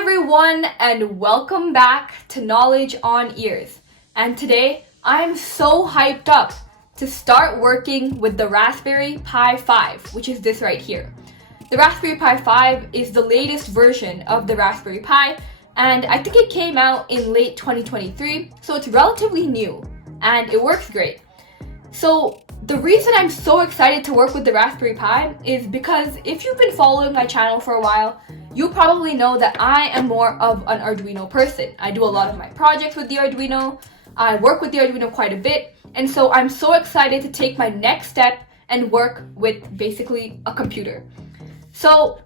everyone, and welcome back to Knowledge on Ears. And today, I'm so hyped up to start working with the Raspberry Pi 5, which is this right here. The Raspberry Pi 5 is the latest version of the Raspberry Pi, and I think it came out in late 2023, so it's relatively new, and it works great. So the reason I'm so excited to work with the Raspberry Pi is because if you've been following my channel for a while, you probably know that I am more of an Arduino person. I do a lot of my projects with the Arduino, I work with the Arduino quite a bit, and so I'm so excited to take my next step and work with basically a computer. So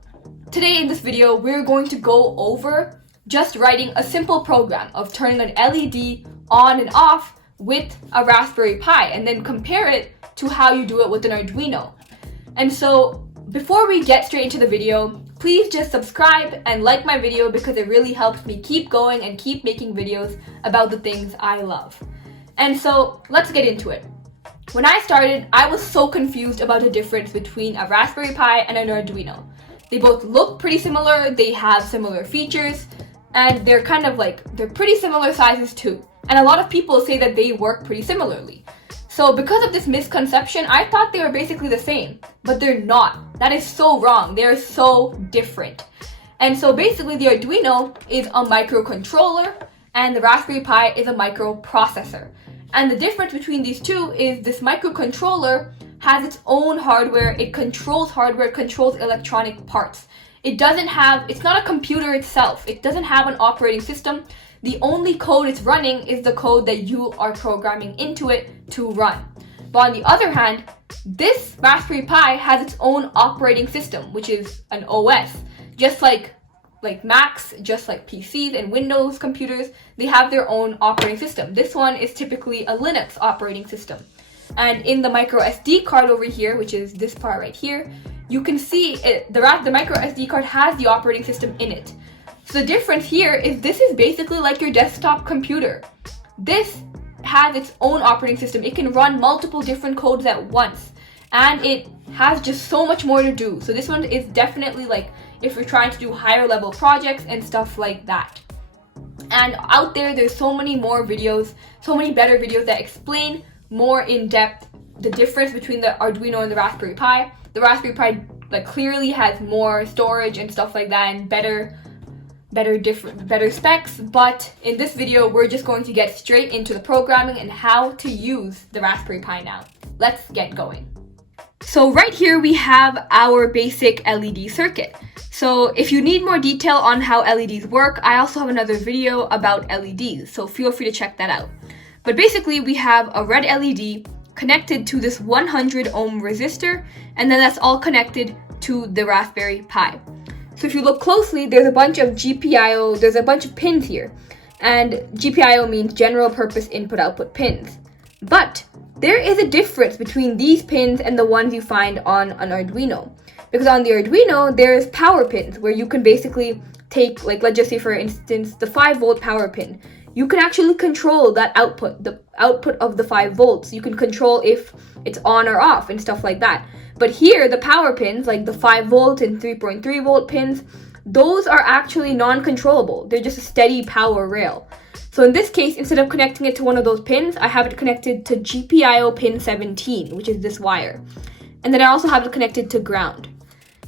today in this video, we're going to go over just writing a simple program of turning an LED on and off with a Raspberry Pi and then compare it to how you do it with an Arduino. And so before we get straight into the video, please just subscribe and like my video because it really helps me keep going and keep making videos about the things I love. And so let's get into it. When I started, I was so confused about the difference between a Raspberry Pi and an Arduino. They both look pretty similar, they have similar features, and they're pretty similar sizes too. And a lot of people say that they work pretty similarly. So because of this misconception, I thought they were basically the same, but they're not. That is so wrong. They're so different. And so basically the Arduino is a microcontroller and the Raspberry Pi is a microprocessor. And the difference between these two is this microcontroller has its own hardware, it controls hardware, it controls electronic parts. It's not a computer itself. It doesn't have an operating system. The only code it's running is the code that you are programming into it to run. But on the other hand, this Raspberry Pi has its own operating system, which is an OS. Just like Macs, just like PCs and Windows computers, they have their own operating system. This one is typically a Linux operating system. And in the micro SD card over here, which is this part right here, you can see the micro SD card has the operating system in it. So the difference here is this is basically like your desktop computer. This has its own operating system. It can run multiple different codes at once, and it has just so much more to do. So this one is definitely like if you're trying to do higher level projects and stuff like that. And out there's so many more videos, so many better videos that explain more in depth the difference between the Arduino and the Raspberry Pi. The Raspberry Pi clearly has more storage and stuff like that and better specs, but in this video we're just going to get straight into the programming and how to use the Raspberry Pi now. Let's get going. So right here we have our basic LED circuit. So if you need more detail on how LEDs work, I also have another video about LEDs, so feel free to check that out. But basically we have a red LED connected to this 100 ohm resistor, and then that's all connected to the Raspberry Pi. So if you look closely, there's a bunch of GPIO, there's a bunch of pins here. And GPIO means general purpose input output pins. But there is a difference between these pins and the ones you find on an Arduino. Because on the Arduino, there's power pins where you can basically take, let's just say for instance, the 5-volt power pin. You can actually control that output, the output of the 5 volts. You can control if it's on or off and stuff like that. But here, the power pins, like the 5 volt and 3.3 volt pins, those are actually non-controllable. They're just a steady power rail. So in this case, instead of connecting it to one of those pins, I have it connected to GPIO pin 17, which is this wire. And then I also have it connected to ground.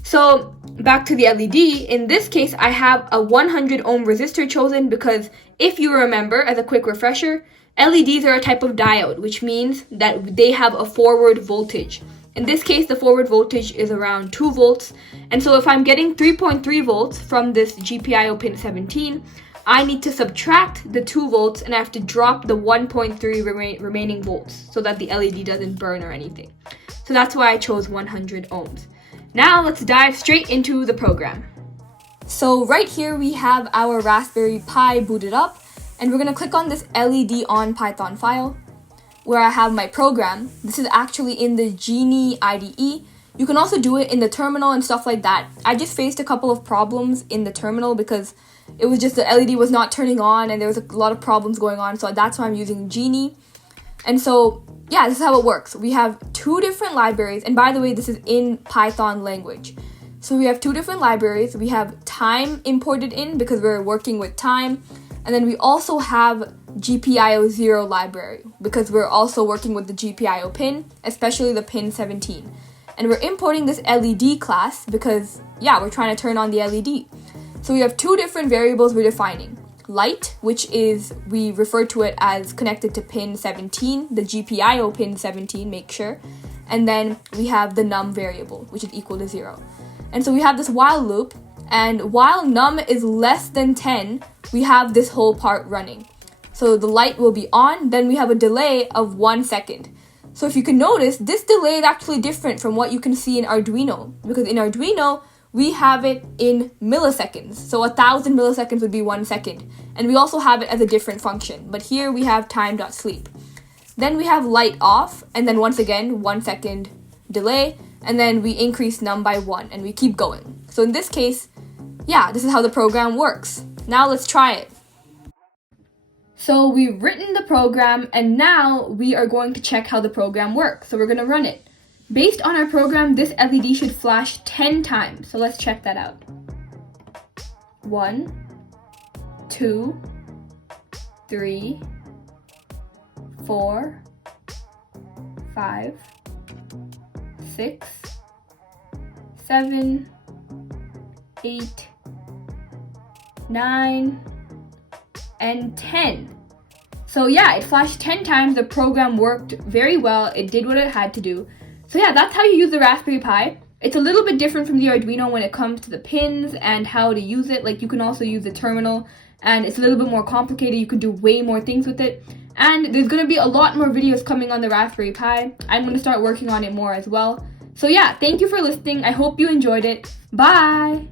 So back to the LED, in this case, I have a 100 ohm resistor chosen because if you remember, as a quick refresher, LEDs are a type of diode, which means that they have a forward voltage. In this case, the forward voltage is around 2 volts. And so if I'm getting 3.3 volts from this GPIO pin 17, I need to subtract the 2 volts and I have to drop the 1.3 remaining volts so that the LED doesn't burn or anything. So that's why I chose 100 ohms. Now let's dive straight into the program. So right here we have our Raspberry Pi booted up, and we're going to click on this LED on Python file where I have my program. This is actually in the Genie IDE. You can also do it in the terminal and stuff like that. I just faced a couple of problems in the terminal because it was just the LED was not turning on and there was a lot of problems going on, so that's why I'm using Genie. And so yeah, this is how it works. We have 2 different libraries, and by the way, this is in Python language. So we have two different libraries. We have time imported in because we're working with time. And then we also have GPIO0 library because we're also working with the GPIO pin, especially the pin 17. And we're importing this LED class because, we're trying to turn on the LED. So we have two different variables we're defining. Light, which is, we refer to it as connected to pin 17, the GPIO pin 17, make sure. And then we have the num variable, which is equal to 0. And so we have this while loop, and while num is less than 10, we have this whole part running. So the light will be on, then we have a delay of 1 second. So if you can notice, this delay is actually different from what you can see in Arduino, because in Arduino, we have it in milliseconds. So 1,000 milliseconds would be 1 second. And we also have it as a different function, but here we have time.sleep. Then we have light off, and then once again, 1 second delay, and then we increase num by 1, and we keep going. So in this case, this is how the program works. Now let's try it. So we've written the program, and now we are going to check how the program works. So we're going to run it. Based on our program, this LED should flash 10 times. So let's check that out. 1, 2, 3, 4, 5, 6, 7, 8, 9, and 10. So it flashed 10 times. The program worked very well. It did what it had to do. So that's how you use the Raspberry Pi. It's a little bit different from the Arduino when it comes to the pins and how to use it. Like, you can also use the terminal, and it's a little bit more complicated. You can do way more things with it. And there's going to be a lot more videos coming on the Raspberry Pi. I'm going to start working on it more as well. So thank you for listening. I hope you enjoyed it. Bye!